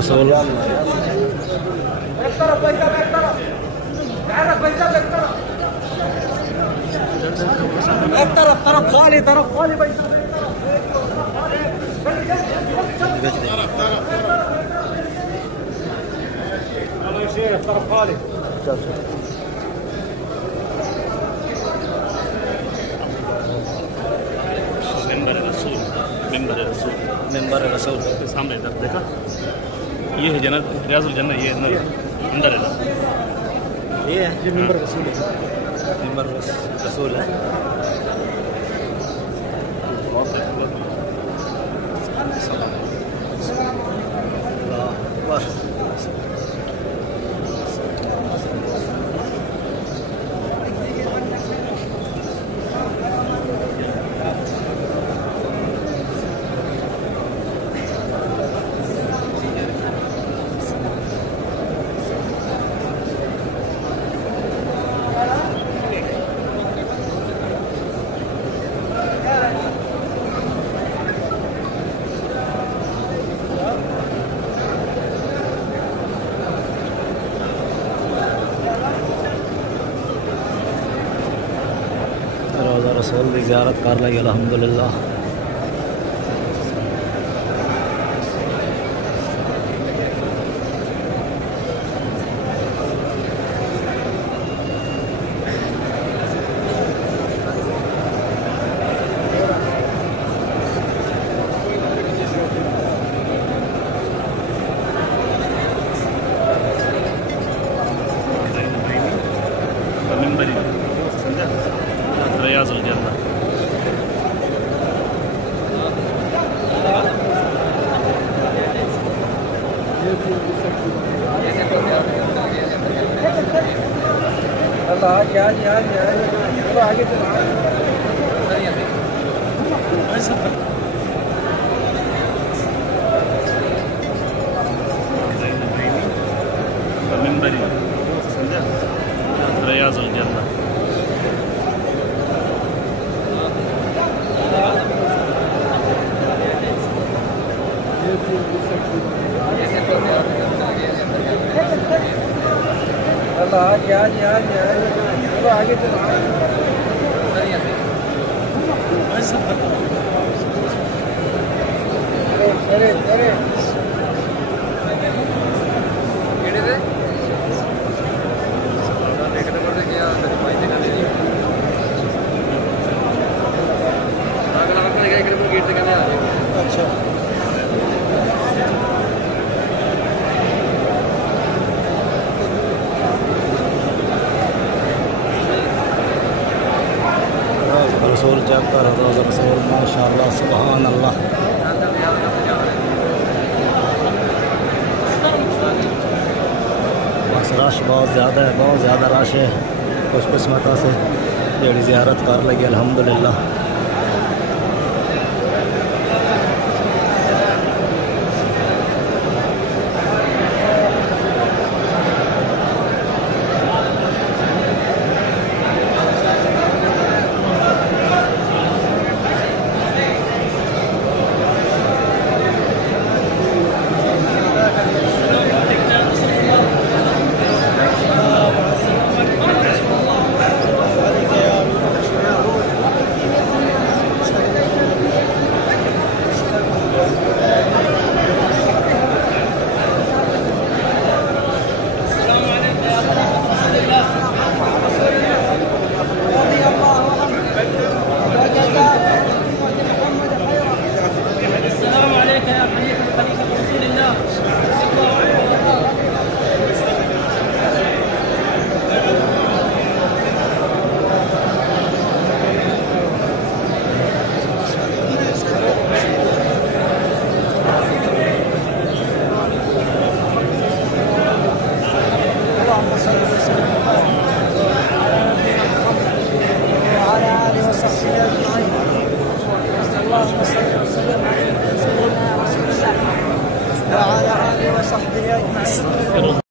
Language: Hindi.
रसूल। मेंबर रसूल सामने इधर देखा, ये है जन्नत, रियाजुल जन्नत, ये अंदर है। ये है जी मेंबर रसूल है, मेंबर रसूल है। रोज़ा रसूल की ज़ियारत कर ली अल्हम्दुलिल्लाह। रियाजुल जन्नत। आगे रियाजुल जन्नत। अच्छा रसूल चेक कर, रसूल माशाअल्लाह सुभान अल्लाह। बस रश बहुत ज़्यादा है, बहुत ज़्यादा रश है। खुशकिस्मत से जी ज़ियारत कर लगी अल्हम्दुलिल्लाह।